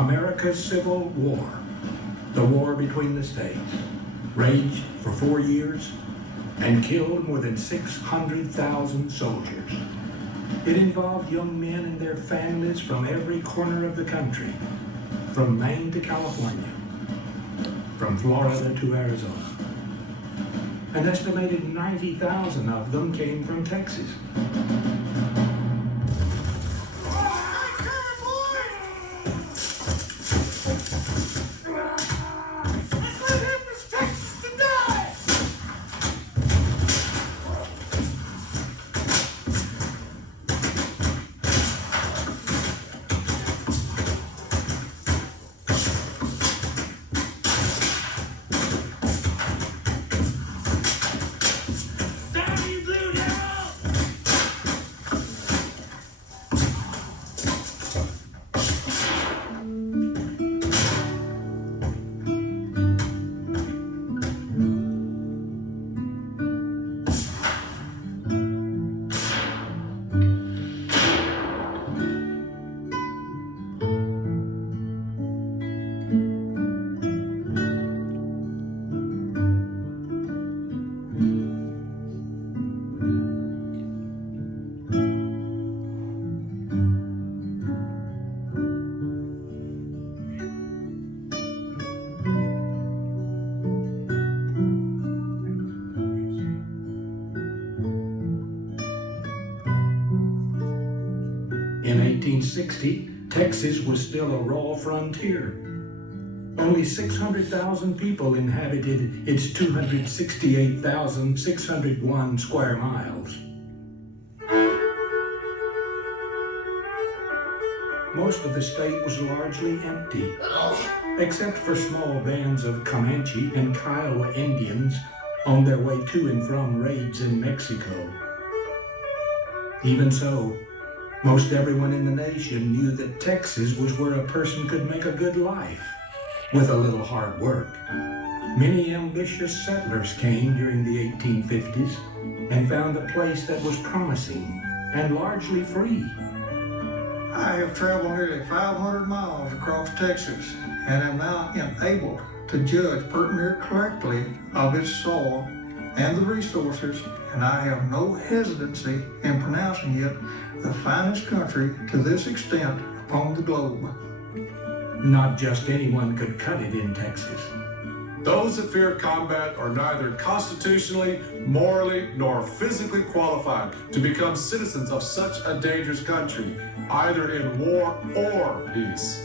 America's Civil War, the war between the states, raged for 4 years and killed more than 600,000 soldiers. It involved young men and their families from every corner of the country, from Maine to California, from Florida to Arizona. An estimated 90,000 of them came from Texas. In 1860, Texas was still a raw frontier. Only 600,000 people inhabited its 268,601 square miles. Most of the state was largely empty, except for small bands of Comanche and Kiowa Indians on their way to and from raids in Mexico. Even so, most everyone in the nation knew that Texas was where a person could make a good life with a little hard work. Many ambitious settlers came during the 1850s and found a place that was promising and largely free. I have traveled nearly 500 miles across Texas and am now enabled to judge pretty near correctly of its soil and the resources, and I have no hesitancy in pronouncing it the finest country to this extent upon the globe. Not just anyone could cut it in Texas. Those that fear combat are neither constitutionally, morally, nor physically qualified to become citizens of such a dangerous country, either in war or peace.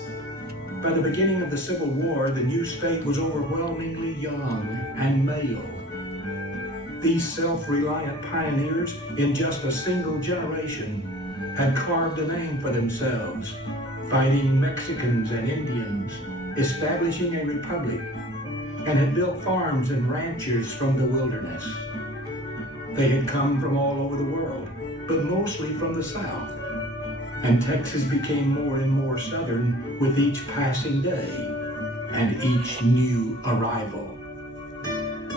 By the beginning of the Civil War, the new state was overwhelmingly young and male. These self-reliant pioneers, in just a single generation, had carved a name for themselves, fighting Mexicans and Indians, establishing a republic, and had built farms and ranches from the wilderness. They had come from all over the world, but mostly from the South, and Texas became more and more Southern with each passing day and each new arrival.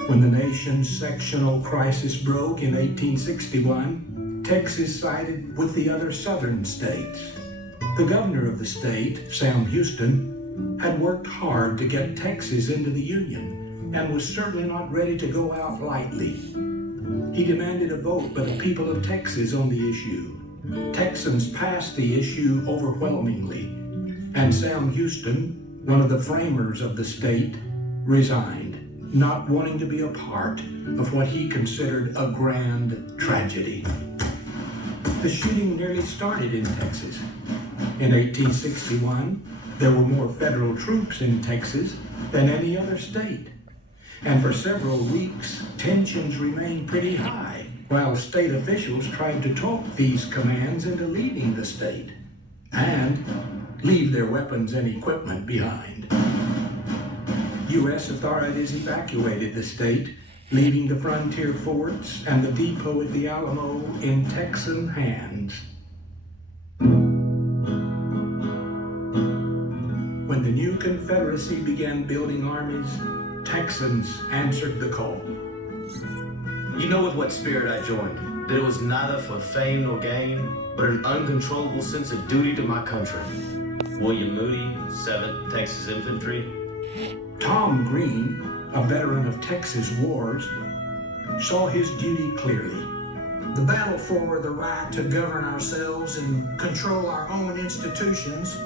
When the nation's sectional crisis broke in 1861, Texas sided with the other southern states. The governor of the state, Sam Houston, had worked hard to get Texas into the Union and was certainly not ready to go out lightly. He demanded a vote by the people of Texas on the issue. Texans passed the issue overwhelmingly, and Sam Houston, one of the framers of the state, resigned, not wanting to be a part of what he considered a grand tragedy. The shooting nearly started in Texas. In 1861, there were more federal troops in Texas than any other state. And for several weeks, tensions remained pretty high, while state officials tried to talk these commands into leaving the state and leave their weapons and equipment behind. U.S. authorities evacuated the state, leaving the frontier forts and the depot at the Alamo in Texan hands. When the new Confederacy began building armies, Texans answered the call. You know with what spirit I joined, that it was neither for fame nor gain, but an uncontrollable sense of duty to my country. William Moody, 7th Texas Infantry. Tom Green, a veteran of Texas wars, saw his duty clearly. The battle for the right to govern ourselves and control our own institutions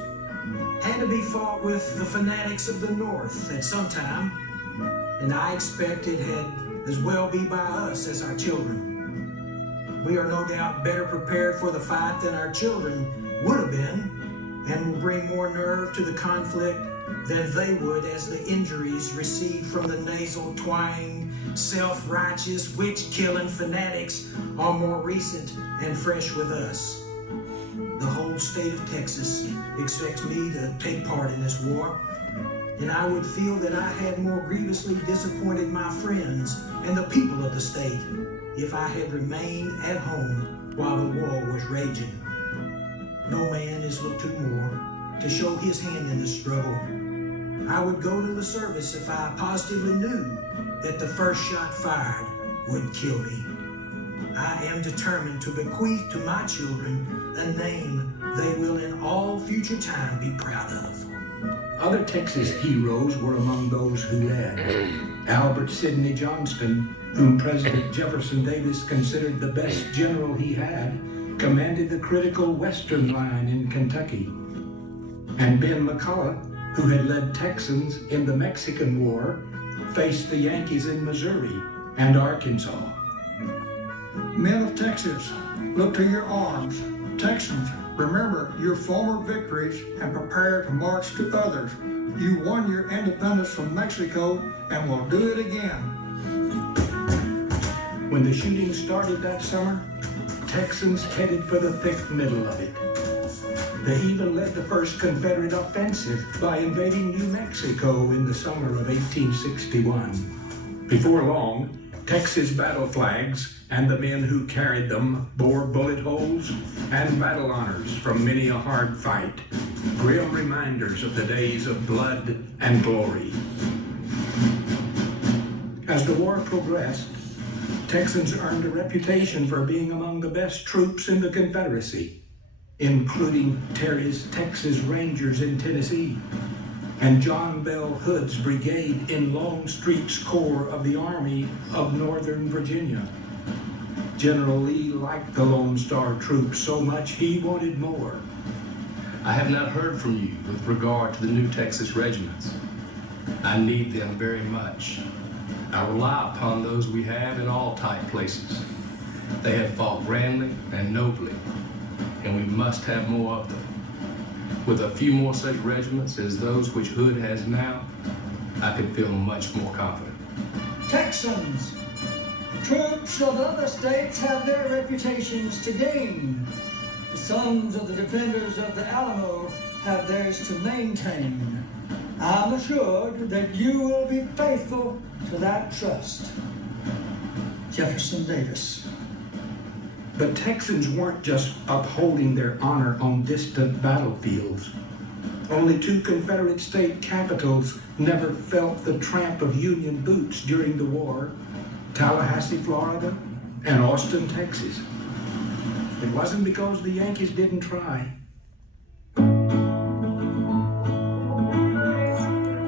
had to be fought with the fanatics of the North at some time, and I expect it had as well be by us as our children. We are no doubt better prepared for the fight than our children would have been, and will bring more nerve to the conflict than they would as the injuries received from the nasal twang, self-righteous, witch-killing fanatics are more recent and fresh with us. The whole state of Texas expects me to take part in this war, and I would feel that I had more grievously disappointed my friends and the people of the state if I had remained at home while the war was raging. No man is looked to more to show his hand in the struggle. I would go to the service if I positively knew that the first shot fired would kill me. I am determined to bequeath to my children a name they will in all future time be proud of. Other Texas heroes were among those who led. Albert Sidney Johnston, whom President Jefferson Davis considered the best general he had, commanded the critical Western line in Kentucky. And Ben McCullough, who had led Texans in the Mexican War, faced the Yankees in Missouri and Arkansas. Men of Texas, look to your arms. Texans, remember your former victories and prepare to march to others. You won your independence from Mexico and will do it again. When the shooting started that summer, Texans headed for the thick middle of it. They even led the first Confederate offensive by invading New Mexico in the summer of 1861. Before long, Texas battle flags and the men who carried them bore bullet holes and battle honors from many a hard fight, grim reminders of the days of blood and glory. As the war progressed, Texans earned a reputation for being among the best troops in the Confederacy, including Terry's Texas Rangers in Tennessee and John Bell Hood's brigade in Longstreet's Corps of the Army of Northern Virginia. General Lee liked the Lone Star troops so much he wanted more. I have not heard from you with regard to the new Texas regiments. I need them very much. I rely upon those we have in all tight places. They have fought grandly and nobly, and we must have more of them. With a few more such regiments as those which Hood has now, I could feel much more confident. Texans, troops of other states have their reputations to gain. The sons of the defenders of the Alamo have theirs to maintain. I'm assured that you will be faithful to that trust. Jefferson Davis. But Texans weren't just upholding their honor on distant battlefields. Only 2 Confederate state capitals never felt the tramp of Union boots during the war: Tallahassee, Florida, and Austin, Texas. It wasn't because the Yankees didn't try.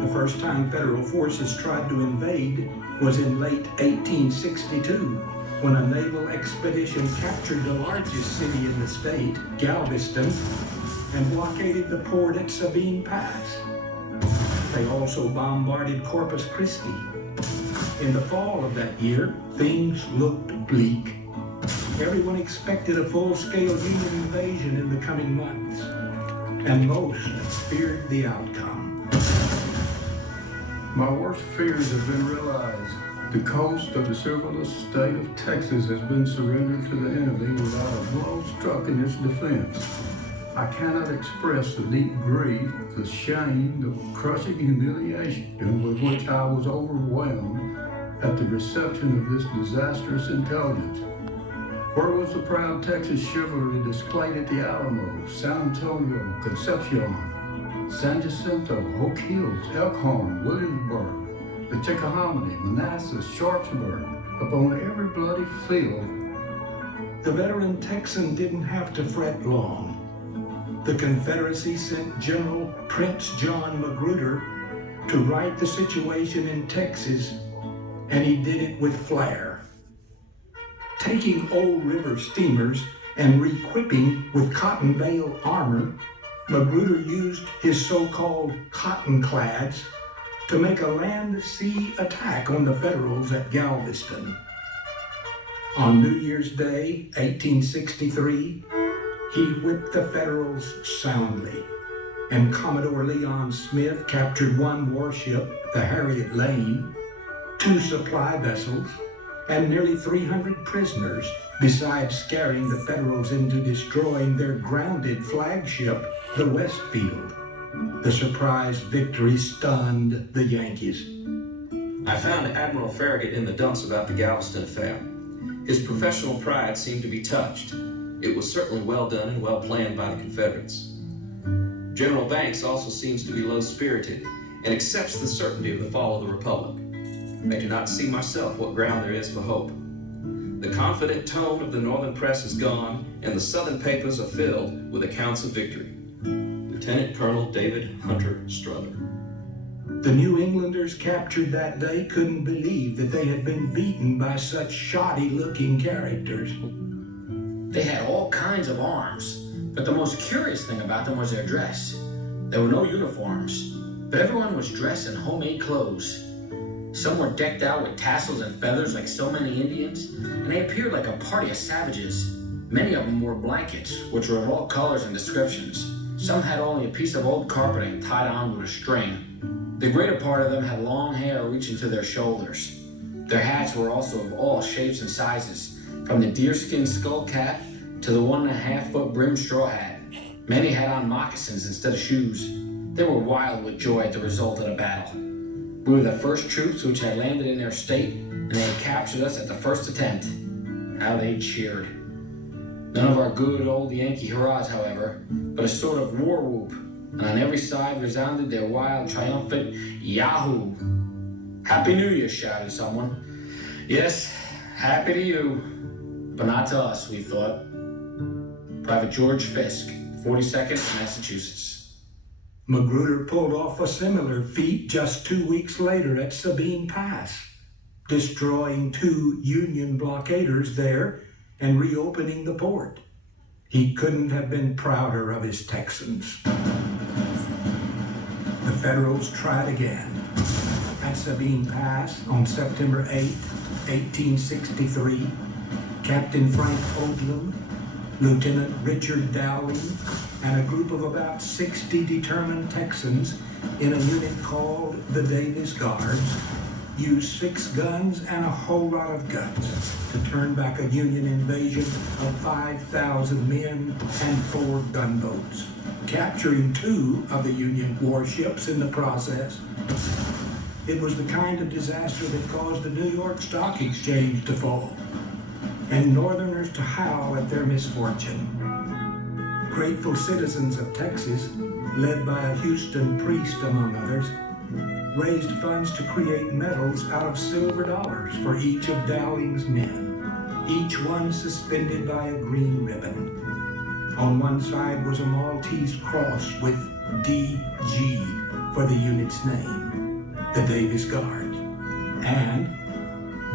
The first time federal forces tried to invade was in late 1862, when a naval expedition captured the largest city in the state, Galveston, and blockaded the port at Sabine Pass. They also bombarded Corpus Christi. In the fall of that year, things looked bleak. Everyone expected a full-scale Union invasion in the coming months, and most feared the outcome. My worst fears have been realized. The coast of the serverless state of Texas has been surrendered to the enemy without a blow struck in its defense. I cannot express the deep grief, the shame, the crushing humiliation with which I was overwhelmed at the reception of this disastrous intelligence. Where was the proud Texas chivalry displayed at the Alamo, San Antonio, Concepcion, San Jacinto, Oak Hills, Elkhorn, Williamsburg, the Chickahominy, Manassas, Sharpsburg, upon every bloody field? The veteran Texan didn't have to fret long. the Confederacy sent General Prince John Magruder to right the situation in Texas, and he did it with flair. Taking old river steamers and re-equipping with cotton bale armor, Magruder used his so-called cotton-clads to make a land-sea attack on the Federals at Galveston. On New Year's Day, 1863, he whipped the Federals soundly, and Commodore Leon Smith captured one warship, the Harriet Lane, 2 supply vessels, and nearly 300 prisoners, besides scaring the Federals into destroying their grounded flagship, the Westfield. The surprise victory stunned the Yankees. I found Admiral Farragut in the dumps about the Galveston affair. His professional pride seemed to be touched. It was certainly well done and well planned by the Confederates. General Banks also seems to be low-spirited and accepts the certainty of the fall of the Republic. I do not see myself what ground there is for hope. The confident tone of the Northern press is gone, and the Southern papers are filled with accounts of victory. Lieutenant Colonel David Hunter Strother. The New Englanders captured that day couldn't believe that they had been beaten by such shoddy-looking characters. They had all kinds of arms, but the most curious thing about them was their dress. There were no uniforms, but everyone was dressed in homemade clothes. Some were decked out with tassels and feathers like so many Indians, and they appeared like a party of savages. Many of them wore blankets, which were of all colors and descriptions. Some had only a piece of old carpeting tied on with a string. The greater part of them had long hair reaching to their shoulders. Their hats were also of all shapes and sizes, from the deerskin skull cap to the 1.5-foot brim straw hat. Many had on moccasins instead of shoes. They were wild with joy at the result of the battle. We were the first troops which had landed in their state, and they had captured us at the first attempt. How they cheered. None of our good old Yankee hurrahs, however, but a sort of war whoop, and on every side resounded their wild, triumphant Yahoo! Happy New Year, shouted someone. Yes, happy to you, but not to us, we thought. Private George Fisk, 42nd, Massachusetts. Magruder pulled off a similar feat just 2 weeks later at Sabine Pass, destroying 2 Union blockaders there and reopening the port. He couldn't have been prouder of his Texans. The Federals tried again. At Sabine Pass on September 8, 1863, Captain Frank Odlum, Lieutenant Richard Dowling, and a group of about 60 determined Texans in a unit called the Davis Guards used 6 guns and a whole lot of guts to turn back a Union invasion of 5,000 men and 4 gunboats, capturing 2 of the Union warships in the process. It was the kind of disaster that caused the New York Stock Exchange to fall, and Northerners to howl at their misfortune. Grateful citizens of Texas, led by a Houston priest among others, raised funds to create medals out of silver dollars for each of Dowling's men, each one suspended by a green ribbon. On one side was a Maltese cross with DG for the unit's name, the Davis Guards, and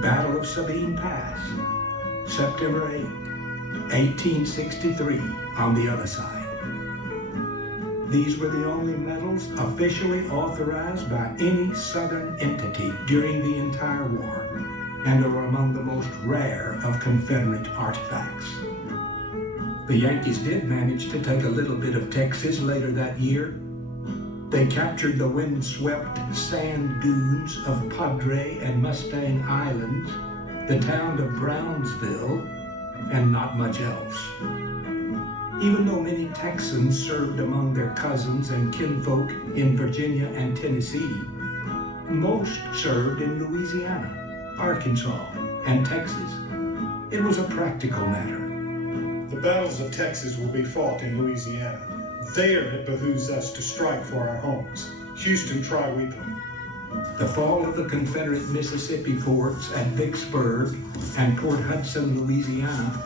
Battle of Sabine Pass, September 8, 1863, on the other side. These were the only medals officially authorized by any Southern entity during the entire war, and are among the most rare of Confederate artifacts. The Yankees did manage to take a little bit of Texas later that year. They captured the windswept sand dunes of Padre and Mustang Islands, the town of Brownsville, and not much else. Even though many Texans served among their cousins and kinfolk in Virginia and Tennessee, most served in Louisiana, Arkansas, and Texas. It was a practical matter. The battles of Texas will be fought in Louisiana. There it behooves us to strike for our homes. Houston, try weekly. The fall of the Confederate Mississippi forts at Vicksburg and Port Hudson, Louisiana,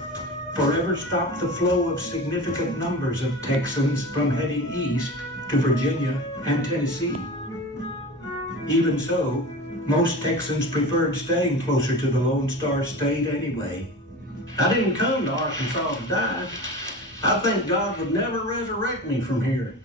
forever stopped the flow of significant numbers of Texans from heading east to Virginia and Tennessee. Even so, most Texans preferred staying closer to the Lone Star State anyway. I didn't come to Arkansas to die. I think God would never resurrect me from here.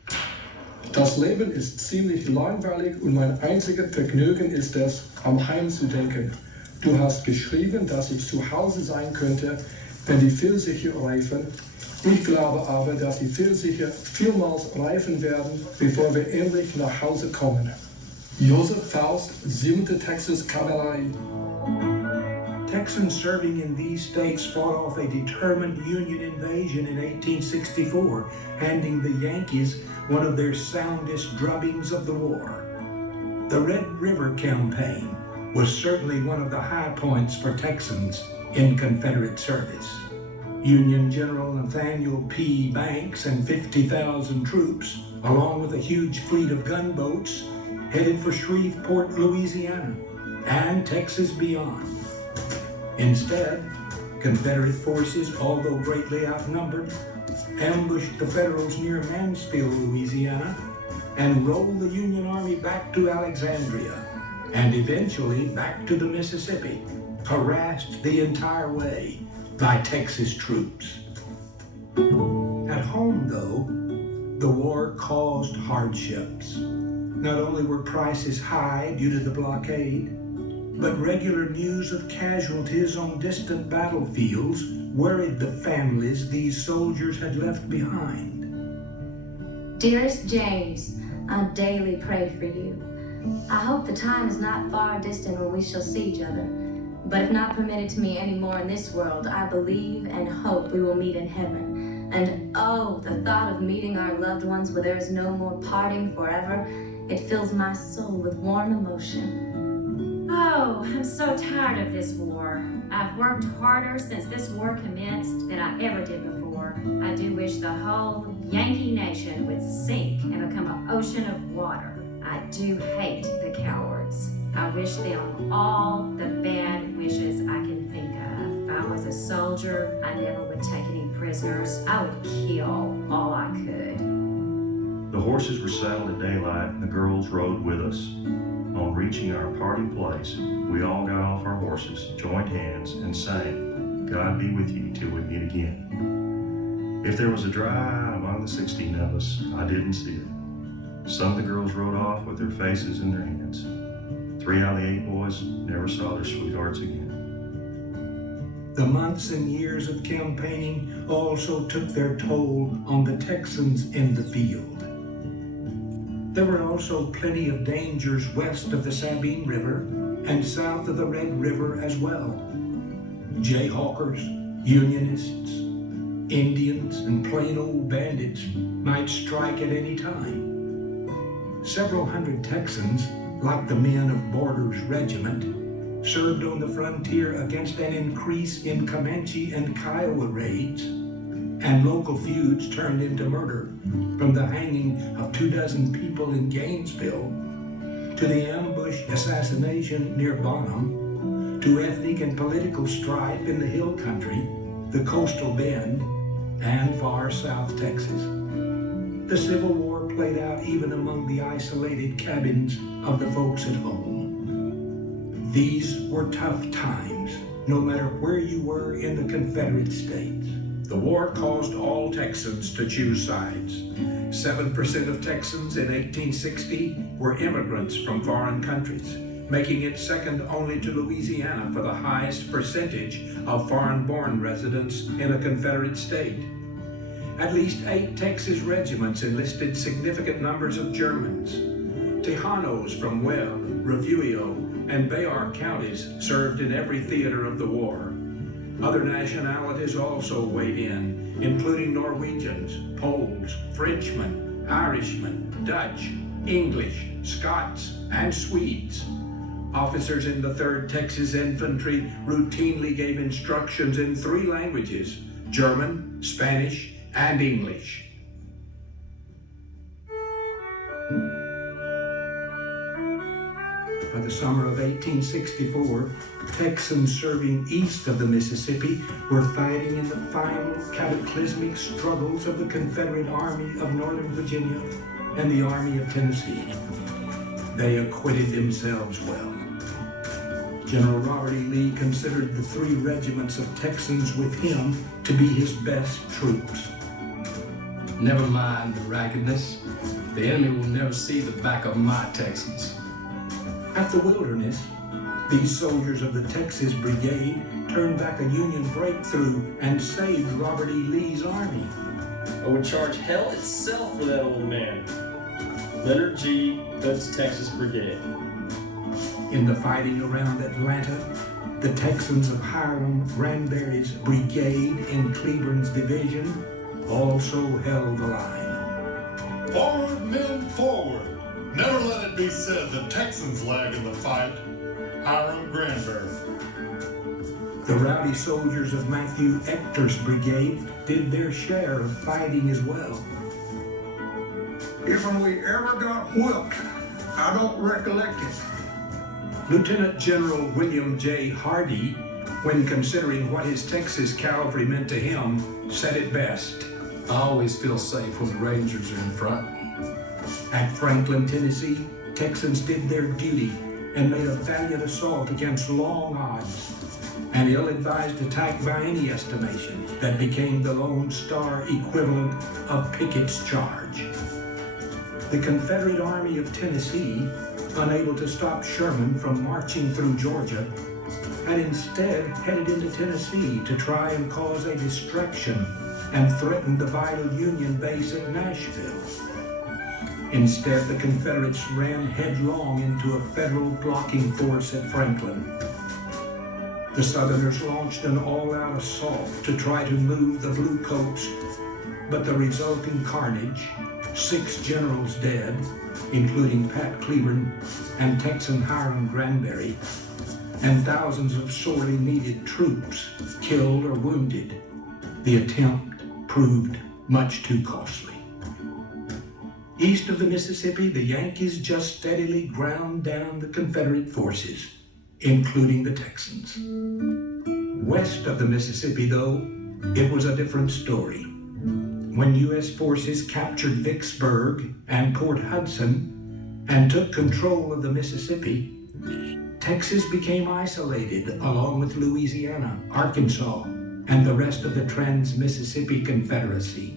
Das Leben ist ziemlich langweilig und mein einziges Vergnügen ist es, am Heim zu denken. Du hast geschrieben, dass ich zu Hause sein könnte, wenn die Pfirsiche reifen. Ich glaube aber, dass die Pfirsiche vielmals reifen werden, bevor wir endlich nach Hause kommen. Joseph Faust, 7. Texas Kavallerie. Texans serving in these states fought off a determined Union invasion in 1864, handing the Yankees one of their soundest drubbings of the war. The Red River Campaign was certainly one of the high points for Texans in Confederate service. Union General Nathaniel P. Banks and 50,000 troops, along with a huge fleet of gunboats, headed for Shreveport, Louisiana, and Texas beyond. Instead, Confederate forces, although greatly outnumbered, ambushed the Federals near Mansfield, Louisiana, and rolled the Union Army back to Alexandria, and eventually back to the Mississippi, harassed the entire way by Texas troops. At home, though, the war caused hardships. Not only were prices high due to the blockade, but regular news of casualties on distant battlefields worried the families these soldiers had left behind. Dearest James, I daily pray for you. I hope the time is not far distant when we shall see each other. But if not permitted to me any more in this world, I believe and hope we will meet in heaven. And oh, the thought of meeting our loved ones where there is no more parting forever, it fills my soul with warm emotion. Oh, I'm so tired of this war. I've worked harder since this war commenced than I ever did before. I do wish the whole Yankee nation would sink and become an ocean of water. I do hate the cowards. I wish them all the bad wishes I can think of. If I was a soldier, I never would take any prisoners. I would kill all I could. The horses were saddled at daylight and the girls rode with us. On reaching our parting place, we all got off our horses, joined hands, and sang, "God be with you till we meet again." If there was a dry eye among the 16 of us, I didn't see it. Some of the girls rode off with their faces in their hands. 3 out of the 8 boys never saw their sweethearts again. The months and years of campaigning also took their toll on the Texans in the field. There were also plenty of dangers west of the Sabine River and south of the Red River as well. Jayhawkers, Unionists, Indians, and plain old bandits might strike at any time. Several hundred Texans, like the men of Borders Regiment, served on the frontier against an increase in Comanche and Kiowa raids, and local feuds turned into murder, from the hanging of 24 people in Gainesville, to the ambush assassination near Bonham, to ethnic and political strife in the Hill Country, the Coastal Bend, and far South Texas. The Civil War played out even among the isolated cabins of the folks at home. These were tough times, no matter where you were in the Confederate States. The war caused all Texans to choose sides. 7% of Texans in 1860 were immigrants from foreign countries, making it second only to Louisiana for the highest percentage of foreign-born residents in a Confederate state. At least 8 Texas regiments enlisted significant numbers of Germans. Tejanos from Webb, Refugio, and Bayard counties served in every theater of the war. Other nationalities also weighed in, including Norwegians, Poles, Frenchmen, Irishmen, Dutch, English, Scots, and Swedes. Officers in the 3rd Texas Infantry routinely gave instructions in 3 languages: German, Spanish, and English. by the summer of 1864, Texans serving east of the Mississippi were fighting in the final cataclysmic struggles of the Confederate Army of Northern Virginia and the Army of Tennessee. They acquitted themselves well. General Robert E. Lee considered the 3 regiments of Texans with him to be his best troops. Never mind the raggedness. The enemy will never see the back of my Texans. At the Wilderness, these soldiers of the Texas Brigade turned back a Union breakthrough and saved Robert E. Lee's army. I would charge hell itself for that old man. Leonard G. Hood's Texas Brigade. In the fighting around Atlanta, the Texans of Hiram Granberry's brigade in Cleburne's division also held the line. Forward, men, forward! Never let it be said the Texans lag in the fight. Hiram Granberry. The rowdy soldiers of Matthew Ector's brigade did their share of fighting as well. If we ever got whipped, I don't recollect it. Lieutenant General William J. Hardee, when considering what his Texas cavalry meant to him, said it best. I always feel safe when the Rangers are in front. At Franklin, Tennessee, Texans did their duty and made a valiant assault against long odds, an ill-advised attack by any estimation that became the Lone Star equivalent of Pickett's charge. The Confederate Army of Tennessee, unable to stop Sherman from marching through Georgia, had instead headed into Tennessee to try and cause a distraction and threaten the vital Union base at Nashville. Instead, the Confederates ran headlong into a Federal blocking force at Franklin. The Southerners launched an all-out assault to try to move the Bluecoats, but the resulting carnage, 6 generals dead, including Pat Cleburne and Texan Hiram Granberry, and thousands of sorely needed troops killed or wounded, the attempt proved much too costly. East of the Mississippi, the Yankees just steadily ground down the Confederate forces, including the Texans. West of the Mississippi, though, it was a different story. When U.S. forces captured Vicksburg and Port Hudson and took control of the Mississippi, Texas became isolated along with Louisiana, Arkansas, and the rest of the Trans-Mississippi Confederacy.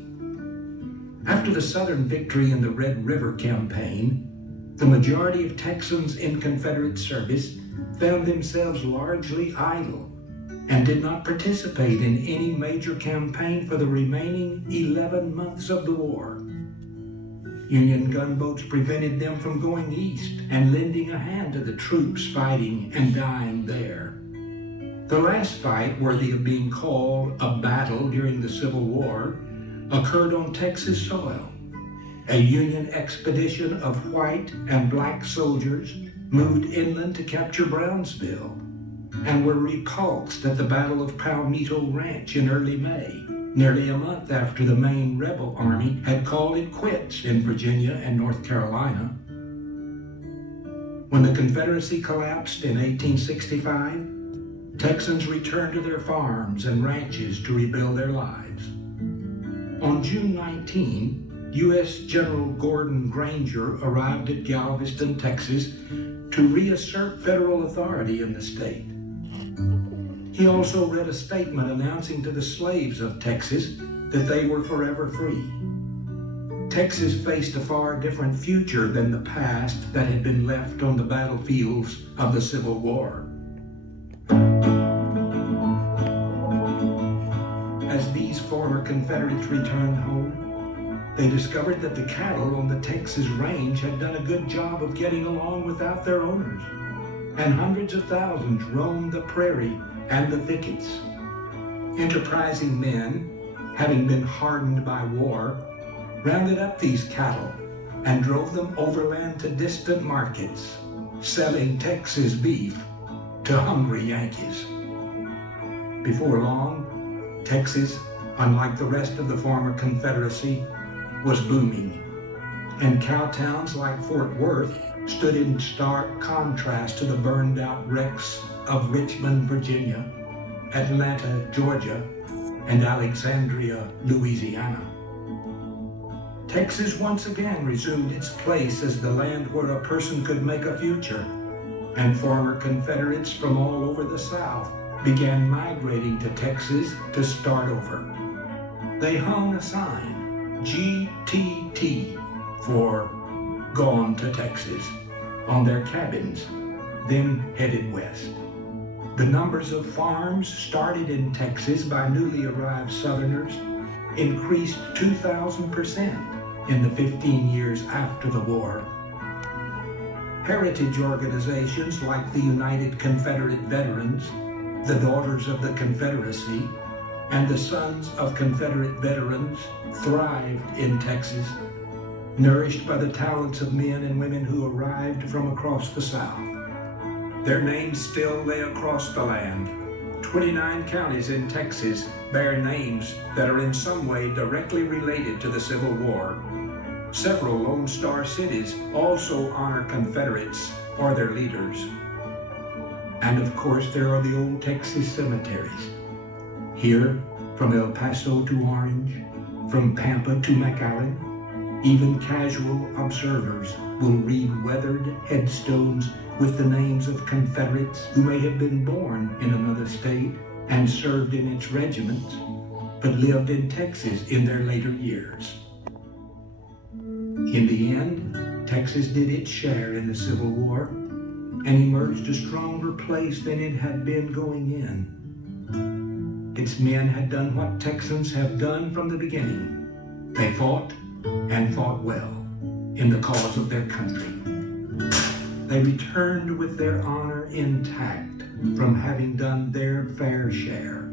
After the Southern victory in the Red River Campaign, the majority of Texans in Confederate service found themselves largely idle and did not participate in any major campaign for the remaining 11 months of the war. Union gunboats prevented them from going east and lending a hand to the troops fighting and dying there. The last fight worthy of being called a battle during the Civil War occurred on Texas soil. A Union expedition of white and black soldiers moved inland to capture Brownsville and were repulsed at the Battle of Palmetto Ranch in early May, nearly a month after the main rebel army had called it quits in Virginia and North Carolina. When the Confederacy collapsed in 1865, Texans returned to their farms and ranches to rebuild their lives. On June 19, U.S. General Gordon Granger arrived at Galveston, Texas, to reassert federal authority in the state. He also read a statement announcing to the slaves of Texas that they were forever free. Texas faced a far different future than the past that had been left on the battlefields of the Civil War. As these former Confederates returned home, they discovered that the cattle on the Texas range had done a good job of getting along without their owners, and hundreds of thousands roamed the prairie and the thickets. Enterprising men, having been hardened by war, rounded up these cattle and drove them overland to distant markets, selling Texas beef to hungry Yankees. Before long, Texas, unlike the rest of the former Confederacy, was booming, and cow towns like Fort Worth stood in stark contrast to the burned out wrecks of Richmond, Virginia, Atlanta, Georgia, and Alexandria, Louisiana. Texas once again resumed its place as the land where a person could make a future, and former Confederates from all over the South began migrating to Texas to start over. They hung a sign, GTT, for Gone to Texas, on their cabins, then headed west. The numbers of farms started in Texas by newly arrived Southerners increased 2,000% in the 15 years after the war. Heritage organizations like the United Confederate Veterans, the Daughters of the Confederacy, and the Sons of Confederate Veterans thrived in Texas, nourished by the talents of men and women who arrived from across the South. Their names still lay across the land. 29 counties in Texas bear names that are in some way directly related to the Civil War. Several Lone Star cities also honor Confederates or their leaders. And of course, there are the old Texas cemeteries. Here, from El Paso to Orange, from Pampa to McAllen, even casual observers will read weathered headstones with the names of Confederates who may have been born in another state and served in its regiments, but lived in Texas in their later years. In the end, Texas did its share in the Civil War and emerged a stronger place than it had been going in. Its men had done what Texans have done from the beginning. They fought, and fought well, in the cause of their country. They returned with their honor intact from having done their fair share.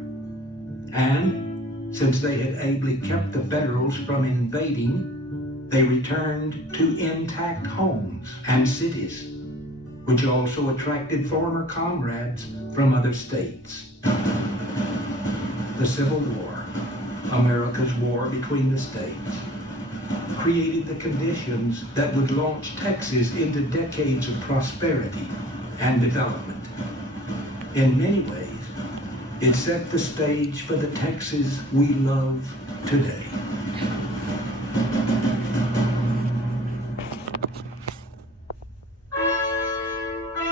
And since they had ably kept the Federals from invading, they returned to intact homes and cities, which also attracted former comrades from other states. The Civil War, America's war between the states, created the conditions that would launch Texas into decades of prosperity and development. In many ways, it set the stage for the Texas we love today.